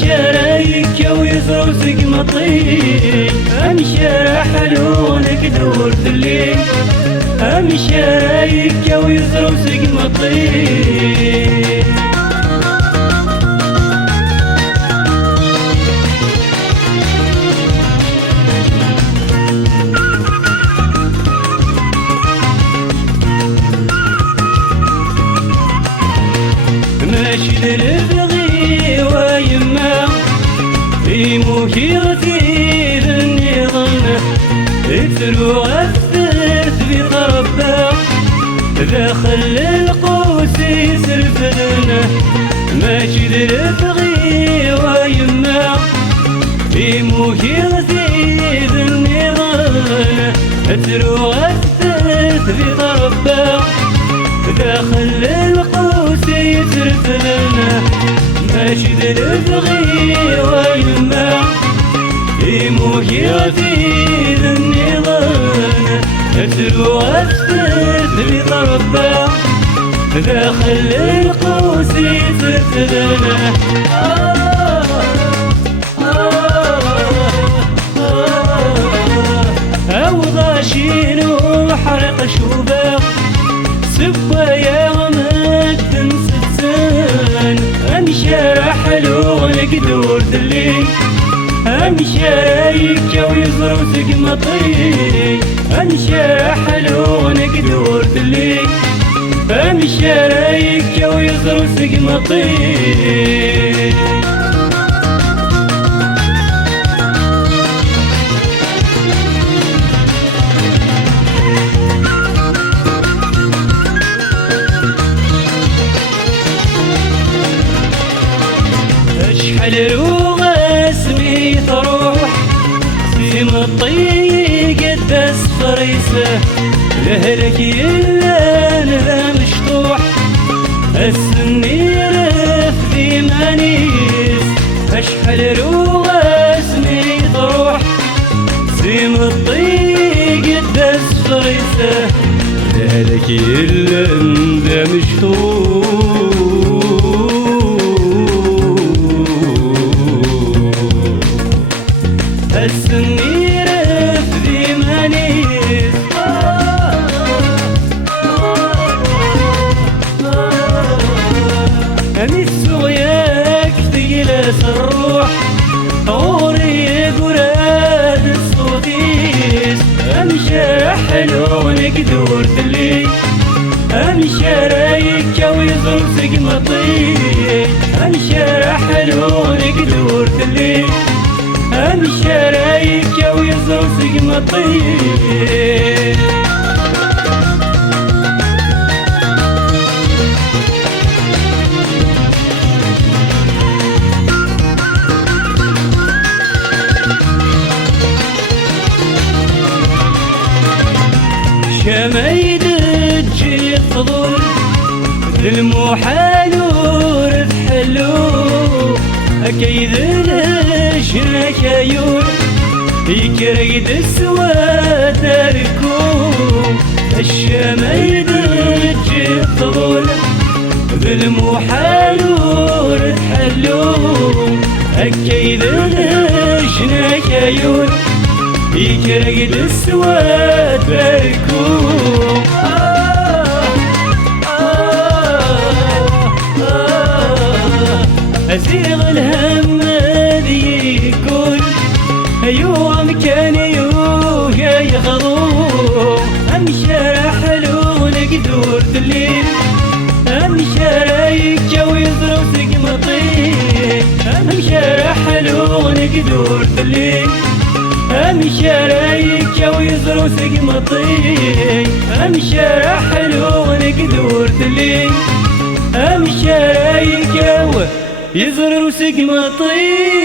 شرايك ويزرو سقمطي شارع حلو نقدر الليل شرايك ويزرو سقمطي ماشي للبغي ويما في مكيرتي النظام اثرو غثث بطربا داخل القوس يسرفلنا ماشي للبغي ويما في مكيرتي النظام اثرو غثث بطربا داخل القوس يسرفلنا ماشي للبغي ويما مجيرتي النظام أتلو أثبت بضربة داخل القوس يسرفلنا أوضاشين وحرق شوبه سبايا غمد ستان شارع حلو نقدر دلي شرايك ويزرو سقمطي شارع حلو نقدر دلي شرايك ويزرو سقمطي حلو اسمي تروح في مطي قد اسفريسه لهلك الا انا مشطوح السنير في مانيس اشحال اسمي تروح في مطي قد اسفريسه لهلك الا انا مشطوح السنير في مانيس أمس وياك تجلس الروح عوري قراد الصوتيس شارع حلو نقدر دلي شرايك ويزرو سقمطي شارع حلو نقدر دلي شرايك ويزرو سقمطي شمايد تجي فضل المحال ورد حلو أكيد لشنك عيون يكريد السواد الكون الشمايد تجي فضل بالمحال ورد حلو أكيد لشنك عيون يكريد السواد الكون أزيغ الهم ذي يقول يوم كان يوجا يخضوم شارع حلو نقدر دليل شرايك ويزرو سقمطي شارع حلو نقدر دليل شرايك ويزرو سقمطي شارع حلو نقدر دليل شرايك يزرو سقمطي